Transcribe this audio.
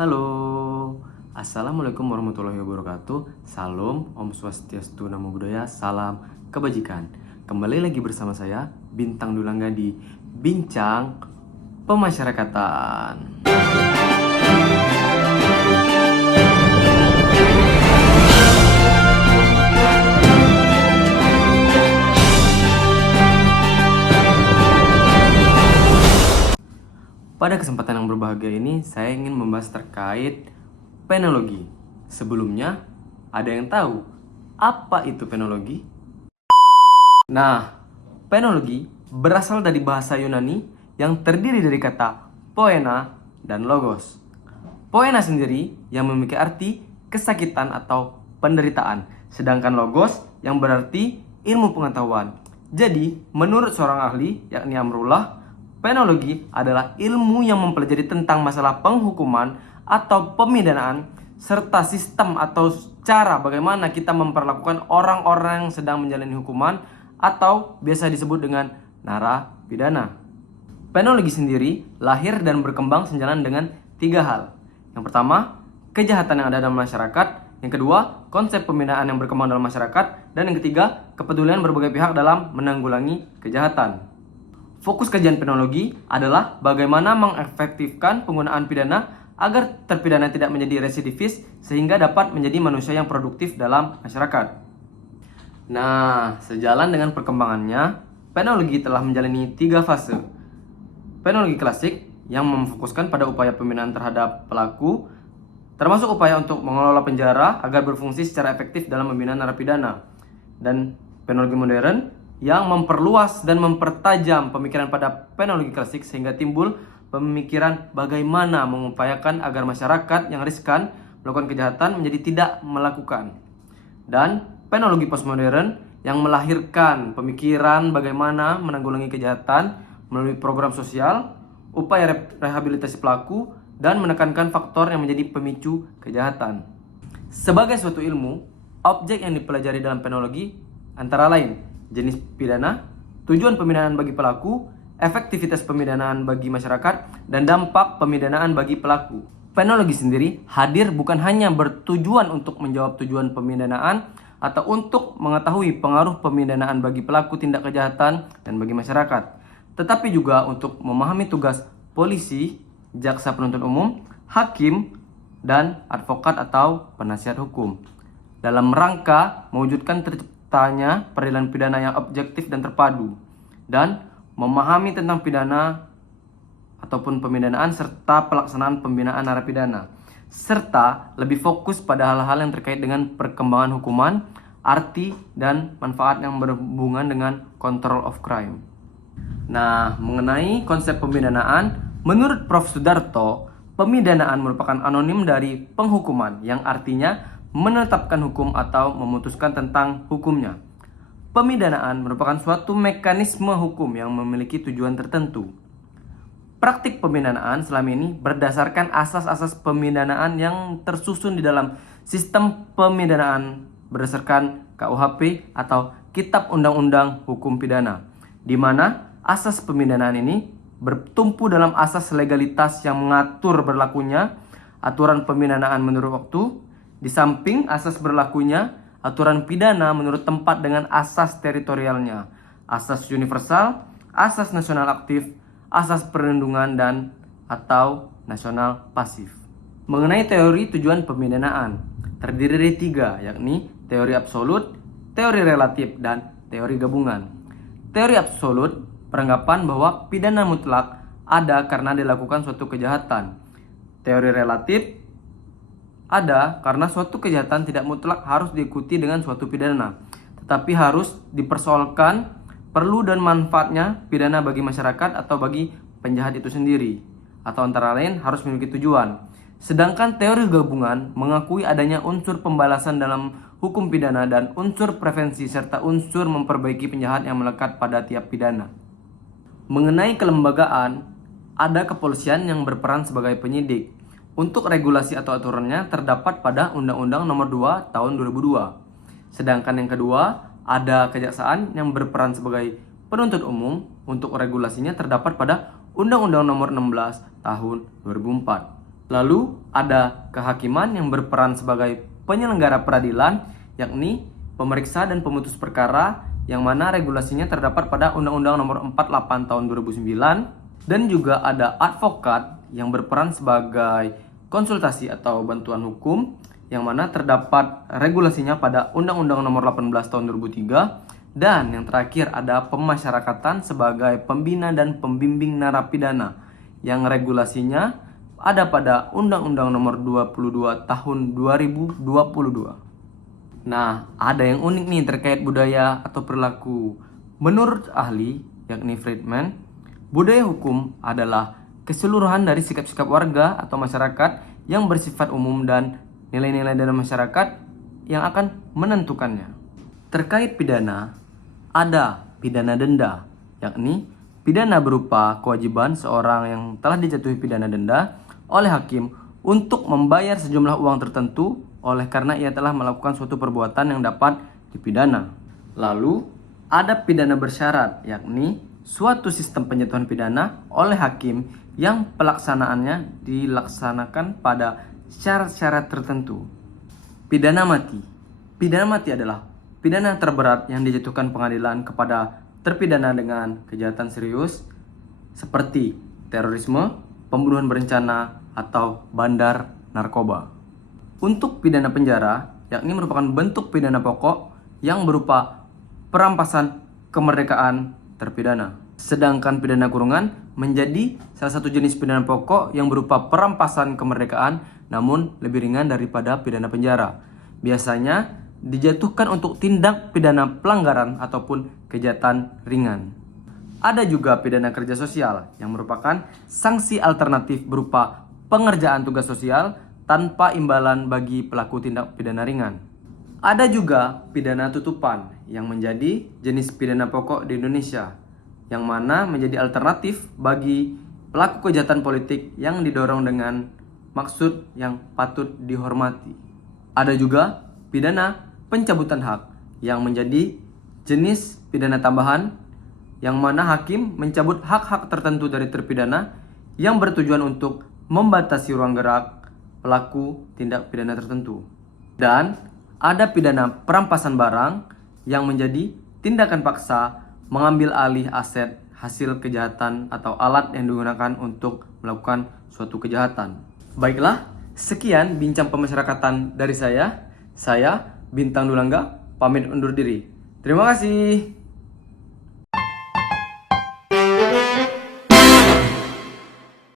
Halo, Assalamualaikum warahmatullahi wabarakatuh. Salam, Om Swastiastu, Namo Buddhaya, salam kebajikan. Kembali lagi bersama saya, Bintang Dulangga di Bincang Pemasyarakatan. Pada kesempatan yang berbahagia ini, saya ingin membahas terkait penologi. Sebelumnya, ada yang tahu apa itu penologi? Nah, penologi berasal dari bahasa Yunani yang terdiri dari kata poena dan logos. Poena sendiri yang memiliki arti kesakitan atau penderitaan, sedangkan logos yang berarti ilmu pengetahuan. Jadi, menurut seorang ahli, yakni Amrullah, penologi adalah ilmu yang mempelajari tentang masalah penghukuman atau pemidanaan serta sistem atau cara bagaimana kita memperlakukan orang-orang yang sedang menjalani hukuman atau biasa disebut dengan narapidana. Penologi sendiri lahir dan berkembang sejalan dengan 3 hal. Yang pertama, kejahatan yang ada dalam masyarakat. Yang kedua, konsep pembinaan yang berkembang dalam masyarakat. Dan yang ketiga, kepedulian berbagai pihak dalam menanggulangi kejahatan. Fokus kajian penologi adalah bagaimana mengefektifkan penggunaan pidana agar terpidana tidak menjadi residivis sehingga dapat menjadi manusia yang produktif dalam masyarakat. Nah, sejalan dengan perkembangannya, penologi telah menjalani 3 fase. Penologi klasik yang memfokuskan pada upaya pembinaan terhadap pelaku, termasuk upaya untuk mengelola penjara agar berfungsi secara efektif dalam membina narapidana. Dan penologi modern yang memperluas dan mempertajam pemikiran pada penologi klasik sehingga timbul pemikiran bagaimana mengupayakan agar masyarakat yang riskan melakukan kejahatan menjadi tidak melakukan. Dan penologi postmodern yang melahirkan pemikiran bagaimana menanggulangi kejahatan melalui program sosial, upaya rehabilitasi pelaku, dan menekankan faktor yang menjadi pemicu kejahatan. Sebagai suatu ilmu, objek yang dipelajari dalam penologi antara lain jenis pidana, tujuan pemidanaan bagi pelaku, efektivitas pemidanaan bagi masyarakat, dan dampak pemidanaan bagi pelaku. Penologi sendiri hadir bukan hanya bertujuan untuk menjawab tujuan pemidanaan atau untuk mengetahui pengaruh pemidanaan bagi pelaku tindak kejahatan dan bagi masyarakat, tetapi juga untuk memahami tugas polisi, jaksa penuntut umum, hakim, dan advokat atau penasihat hukum dalam rangka mewujudkan tanya peradilan pidana yang objektif dan terpadu, dan memahami tentang pidana ataupun pemidanaan serta pelaksanaan pembinaan narapidana, serta lebih fokus pada hal-hal yang terkait dengan perkembangan hukuman, arti dan manfaat yang berhubungan dengan control of crime. Nah, mengenai konsep pemidanaan, menurut Prof. Sudarto, pemidanaan merupakan anonim dari penghukuman yang artinya menetapkan hukum atau memutuskan tentang hukumnya. Pemidanaan merupakan suatu mekanisme hukum yang memiliki tujuan tertentu. Praktik pemidanaan selama ini berdasarkan asas-asas pemidanaan yang tersusun di dalam sistem pemidanaan berdasarkan KUHP atau Kitab Undang-Undang Hukum Pidana, di mana asas pemidanaan ini bertumpu dalam asas legalitas yang mengatur berlakunya aturan pemidanaan menurut waktu. Di samping asas berlakunya aturan pidana menurut tempat dengan asas teritorialnya, asas universal, asas nasional aktif, asas perlindungan dan atau nasional pasif. Mengenai teori tujuan pemidanaan, terdiri dari 3, yakni teori absolut, teori relatif, dan teori gabungan. Teori absolut beranggapan bahwa pidana mutlak ada karena dilakukan suatu kejahatan. Teori relatif ada karena suatu kejahatan tidak mutlak harus diikuti dengan suatu pidana, tetapi harus dipersoalkan perlu dan manfaatnya pidana bagi masyarakat atau bagi penjahat itu sendiri, atau antara lain harus memiliki tujuan. Sedangkan teori gabungan mengakui adanya unsur pembalasan dalam hukum pidana dan unsur prevensi serta unsur memperbaiki penjahat yang melekat pada tiap pidana. Mengenai kelembagaan, ada kepolisian yang berperan sebagai penyidik. Untuk regulasi atau aturannya terdapat pada Undang-Undang Nomor 2 Tahun 2002. Sedangkan yang kedua, ada kejaksaan yang berperan sebagai penuntut umum. Untuk regulasinya terdapat pada Undang-Undang Nomor 16 Tahun 2004. Lalu ada kehakiman yang berperan sebagai penyelenggara peradilan, yakni pemeriksa dan pemutus perkara, yang mana regulasinya terdapat pada Undang-Undang Nomor 48 Tahun 2009. Dan juga ada advokat yang berperan sebagai konsultasi atau bantuan hukum, yang mana terdapat regulasinya pada Undang-Undang Nomor 18 Tahun 2003. Dan yang terakhir ada pemasyarakatan sebagai pembina dan pembimbing narapidana, yang regulasinya ada pada Undang-Undang Nomor 22 Tahun 2022. Nah, ada yang unik nih terkait budaya atau perilaku. Menurut ahli, yakni Friedman, budaya hukum adalah keseluruhan dari sikap-sikap warga atau masyarakat yang bersifat umum dan nilai-nilai dalam masyarakat yang akan menentukannya. Terkait pidana, ada pidana denda, yakni pidana berupa kewajiban seorang yang telah dijatuhi pidana denda oleh hakim untuk membayar sejumlah uang tertentu oleh karena ia telah melakukan suatu perbuatan yang dapat dipidana. Lalu, ada pidana bersyarat, yakni suatu sistem penjatuhan pidana oleh hakim yang pelaksanaannya dilaksanakan pada syarat-syarat tertentu. Pidana mati. Pidana mati adalah pidana terberat yang dijatuhkan pengadilan kepada terpidana dengan kejahatan serius seperti terorisme, pembunuhan berencana, atau bandar narkoba. Untuk pidana penjara, yakni merupakan bentuk pidana pokok yang berupa perampasan kemerdekaan terpidana. Sedangkan pidana kurungan menjadi salah satu jenis pidana pokok yang berupa perampasan kemerdekaan namun lebih ringan daripada pidana penjara. Biasanya dijatuhkan untuk tindak pidana pelanggaran ataupun kejahatan ringan. Ada juga pidana kerja sosial yang merupakan sanksi alternatif berupa pengerjaan tugas sosial tanpa imbalan bagi pelaku tindak pidana ringan. Ada juga pidana tutupan yang menjadi jenis pidana pokok di Indonesia, yang mana menjadi alternatif bagi pelaku kejahatan politik yang didorong dengan maksud yang patut dihormati. Ada juga pidana pencabutan hak yang menjadi jenis pidana tambahan, yang mana hakim mencabut hak-hak tertentu dari terpidana yang bertujuan untuk membatasi ruang gerak pelaku tindak pidana tertentu. Dan ada pidana perampasan barang yang menjadi tindakan paksa mengambil alih aset hasil kejahatan atau alat yang digunakan untuk melakukan suatu kejahatan. Baiklah, sekian bincang pemasyarakatan dari saya. Saya Bintang Dulangga pamit undur diri. Terima kasih.